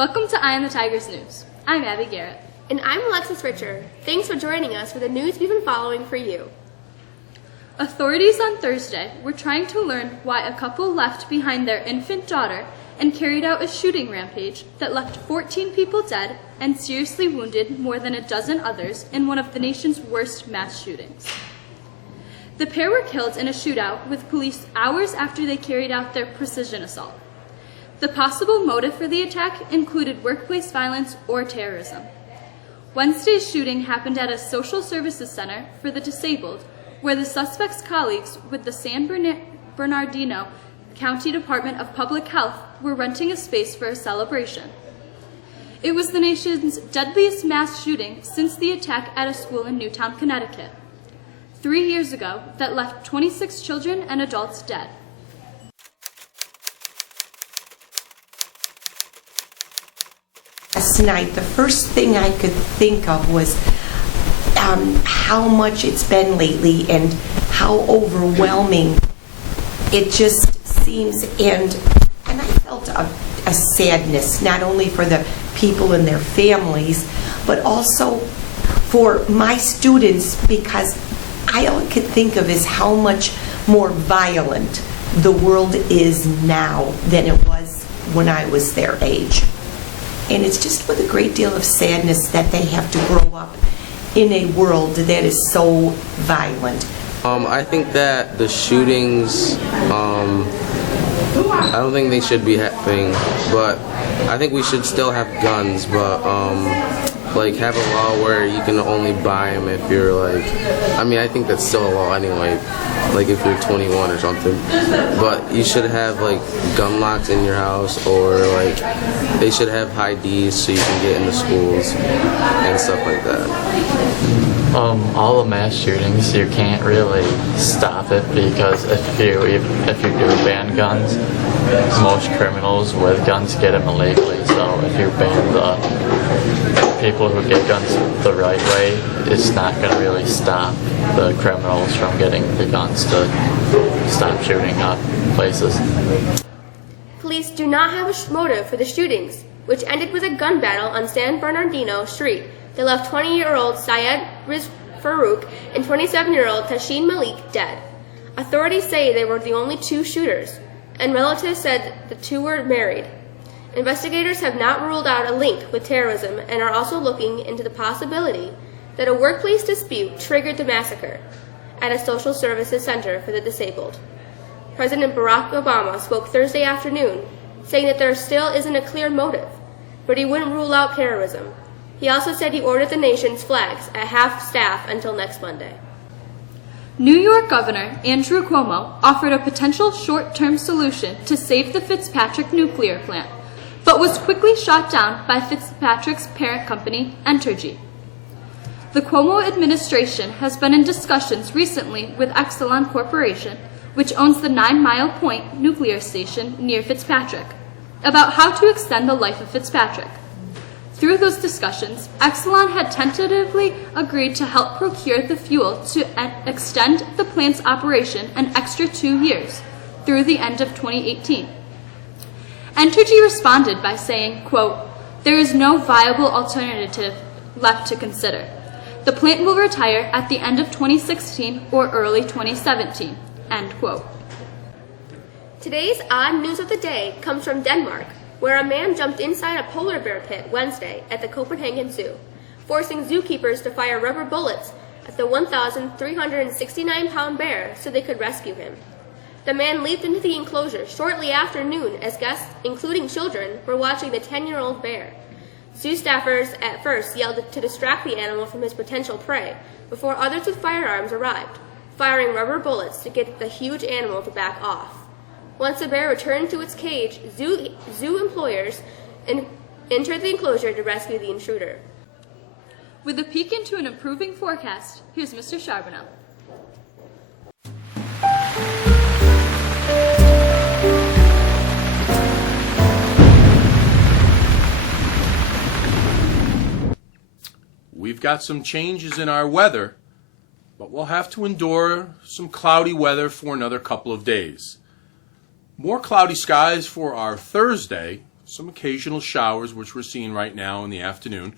Welcome to Eye on the Tigers News. I'm Abby Garrett. And I'm Alexis Richer. Thanks for joining us for the news we've been following for you. Authorities on Thursday were trying to learn why a couple left behind their infant daughter and carried out a shooting rampage that left 14 people dead and seriously wounded more than a dozen others in one of the nation's worst mass shootings. The pair were killed in a shootout with police hours after they carried out their precision assault. The possible motive for the attack included workplace violence or terrorism. Wednesday's shooting happened at a social services center for the disabled, where the suspect's colleagues with the San Bernardino County Department of Public Health were renting a space for a celebration. It was the nation's deadliest mass shooting since the attack at a school in Newtown, Connecticut, 3 years ago, that left 26 children and adults dead. Last night, the first thing I could think of was how much it's been lately and how overwhelming it just seems. And I felt a sadness, not only for the people and their families, but also for my students, because all I could think of is how much more violent the world is now than it was when I was their age. And it's just with a great deal of sadness that they have to grow up in a world that is so violent. I think that the shootings, I don't think they should be happening, but I think we should still have guns, but like have a law where you can only buy them if you're like, I think that's still a law anyway, like if you're 21 or something, but you should have like gun locks in your house, or like they should have high Ds so you can get into schools and stuff like that. All the mass shootings, you can't really stop it, because if you do ban guns, most criminals with guns get them illegally. So if you ban the people who get guns the right way, it's not going to really stop the criminals from getting the guns to stop shooting up places. Police do not have a motive for the shootings, which ended with a gun battle on San Bernardino Street that left 20-year-old Syed Farouk and 27-year-old Tashin Malik dead. Authorities say they were the only two shooters, and relatives said the two were married. Investigators have not ruled out a link with terrorism and are also looking into the possibility that a workplace dispute triggered the massacre at a social services center for the disabled. President Barack Obama spoke Thursday afternoon, saying that there still isn't a clear motive, but he wouldn't rule out terrorism. He also said he ordered the nation's flags at half-staff until next Monday. New York Governor Andrew Cuomo offered a potential short-term solution to save the Fitzpatrick nuclear plant, but was quickly shot down by Fitzpatrick's parent company, Entergy. The Cuomo administration has been in discussions recently with Exelon Corporation, which owns the 9 Mile Point nuclear station near Fitzpatrick, about how to extend the life of Fitzpatrick. Through those discussions, Exelon had tentatively agreed to help procure the fuel to extend the plant's operation an extra 2 years, through the end of 2018. Entergy responded by saying, quote, "There is no viable alternative left to consider. The plant will retire at the end of 2016 or early 2017, end quote." Today's odd news of the day comes from Denmark, where a man jumped inside a polar bear pit Wednesday at the Copenhagen Zoo, forcing zookeepers to fire rubber bullets at the 1,369-pound bear so they could rescue him. The man leaped into the enclosure shortly after noon as guests, including children, were watching the 10-year-old bear. Zoo staffers at first yelled to distract the animal from his potential prey before others with firearms arrived, firing rubber bullets to get the huge animal to back off. Once the bear returned to its cage, zoo employees entered the enclosure to rescue the intruder. With a peek into an improving forecast, here's Mr. Charbonneau. We've got some changes in our weather, but we'll have to endure some cloudy weather for another couple of days. More cloudy skies for our Thursday, some occasional showers, which we're seeing right now in the afternoon.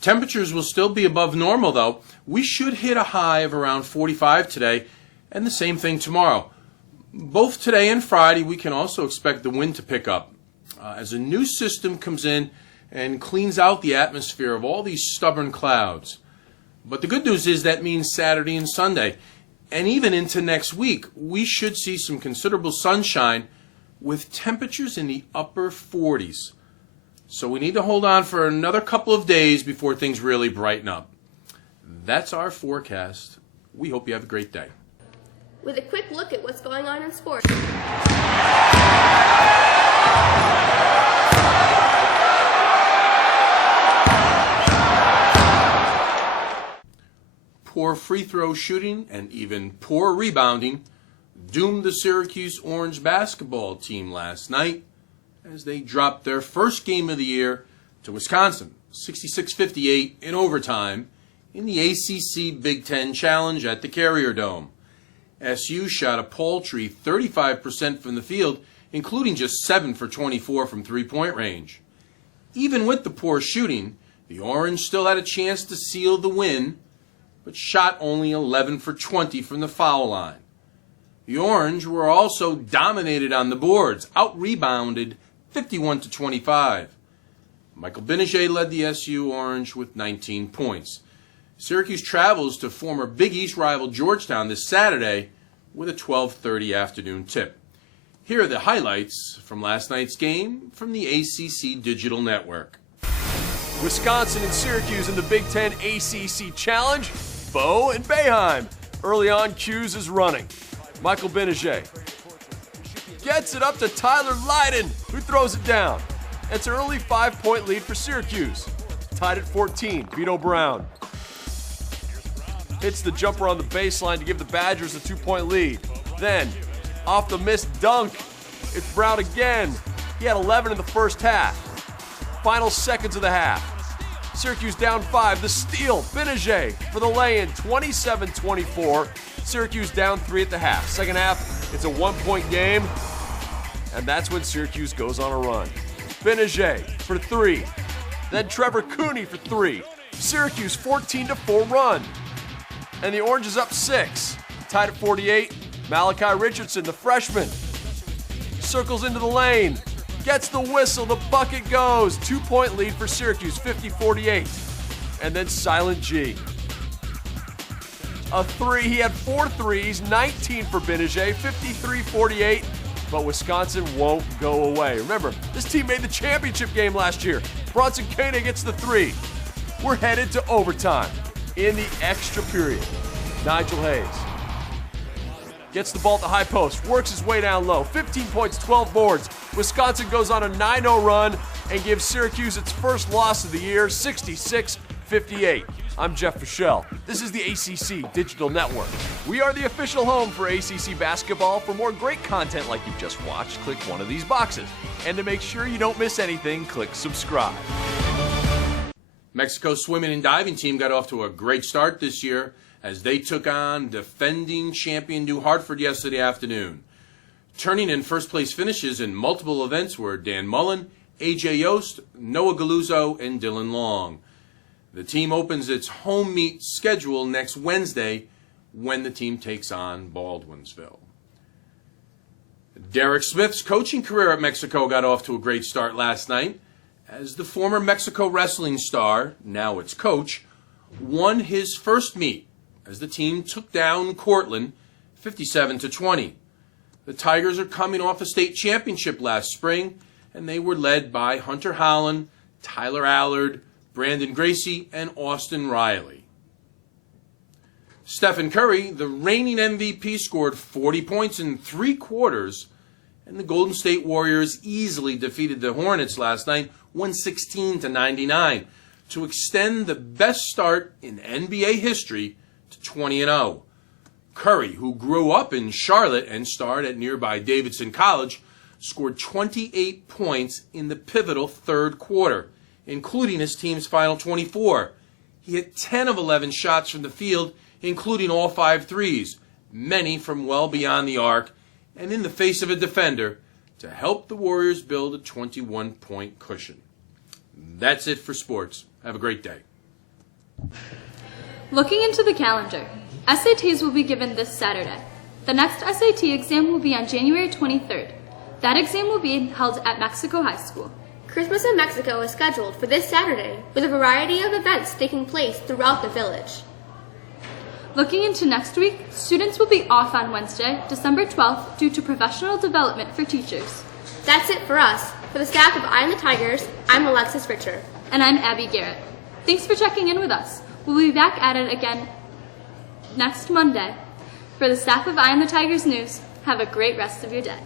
Temperatures will still be above normal, though. We should hit a high of around 45 today, and the same thing tomorrow. Both today and Friday, we can also expect the wind to pick up as a new system comes in and cleans out the atmosphere of all these stubborn clouds. But the good news is that means Saturday and Sunday, and even into next week, we should see some considerable sunshine with temperatures in the upper 40s. So we need to hold on for another couple of days before things really brighten up. That's our forecast. We hope you have a great day. With a quick look at what's going on in sports. Poor free throw shooting and even poor rebounding doomed the Syracuse Orange basketball team last night as they dropped their first game of the year to Wisconsin, 66-58 in overtime in the ACC Big Ten Challenge at the Carrier Dome. SU shot a paltry 35% from the field, including just 7 for 24 from three-point range. Even with the poor shooting, the Orange still had a chance to seal the win, but shot only 11 for 20 from the foul line. The Orange were also dominated on the boards, out-rebounded 51-25. Michael Gbinije led the SU Orange with 19 points. Syracuse travels to former Big East rival Georgetown this Saturday with a 12:30 afternoon tip. Here are the highlights from last night's game from the ACC Digital Network. Wisconsin and Syracuse in the Big Ten ACC Challenge. Bo and Boeheim. Early on, Hughes is running. Michael Gbinije gets it up to Tyler Lydon, who throws it down. It's an early 5-point lead for Syracuse. Tied at 14, Vito Brown hits the jumper on the baseline to give the Badgers a 2-point lead. Then, off the missed dunk, it's Brown again. He had 11 in the first half. Final seconds of the half. Syracuse down 5. The steal, Gbinije for the lay-in, 27-24. Syracuse down 3 at the half. Second half, it's a 1-point game, and that's when Syracuse goes on a run. Gbinije for 3. Then Trevor Cooney for 3. Syracuse 14-4 run. And the Orange is up 6. Tied at 48. Malachi Richardson, the freshman, circles into the lane. Gets the whistle, the bucket goes. 2-point lead for Syracuse, 50-48. And then Silent G. A 3, he had 4 threes, 19 for Gbinije, 53-48. But Wisconsin won't go away. Remember, this team made the championship game last year. Bronson Koenig gets the 3. We're headed to overtime in the extra period. Nigel Hayes gets the ball at the high post, works his way down low. 15 points, 12 boards. Wisconsin goes on a 9-0 run and gives Syracuse its first loss of the year, 66-58. I'm Jeff Fischel. This is the ACC Digital Network. We are the official home for ACC basketball. For more great content like you've just watched, click one of these boxes. And to make sure you don't miss anything, click subscribe. Mexico's swimming and diving team got off to a great start this year as they took on defending champion New Hartford yesterday afternoon. Turning in first-place finishes in multiple events were Dan Mullen, A.J. Yost, Noah Galuzzo, and Dylan Long. The team opens its home meet schedule next Wednesday when the team takes on Baldwinsville. Derek Smith's coaching career at Mexico got off to a great start last night as the former Mexico wrestling star, now its coach, won his first meet as the team took down Cortland 57-20. The Tigers are coming off a state championship last spring, and they were led by Hunter Holland, Tyler Allard, Brandon Gracie, and Austin Riley. Stephen Curry, the reigning MVP, scored 40 points in 3 quarters, and the Golden State Warriors easily defeated the Hornets last night, 116-99, to extend the best start in NBA history to 20-0. Curry, who grew up in Charlotte and starred at nearby Davidson College, scored 28 points in the pivotal third quarter, including his team's final 24. He hit 10 of 11 shots from the field, including all 5 threes, many from well beyond the arc, and in the face of a defender, to help the Warriors build a 21-point cushion. That's it for sports. Have a great day. Looking into the calendar, SATs will be given this Saturday. The next SAT exam will be on January 23rd. That exam will be held at Mexico High School. Christmas in Mexico is scheduled for this Saturday, with a variety of events taking place throughout the village. Looking into next week, students will be off on Wednesday, December 12th, due to professional development for teachers. That's it for us. For the staff of Eye on the Tigers, I'm Alexis Richer. And I'm Abby Garrett. Thanks for checking in with us. We'll be back at it again next Monday. For the staff of Eye on the Tigers News, have a great rest of your day.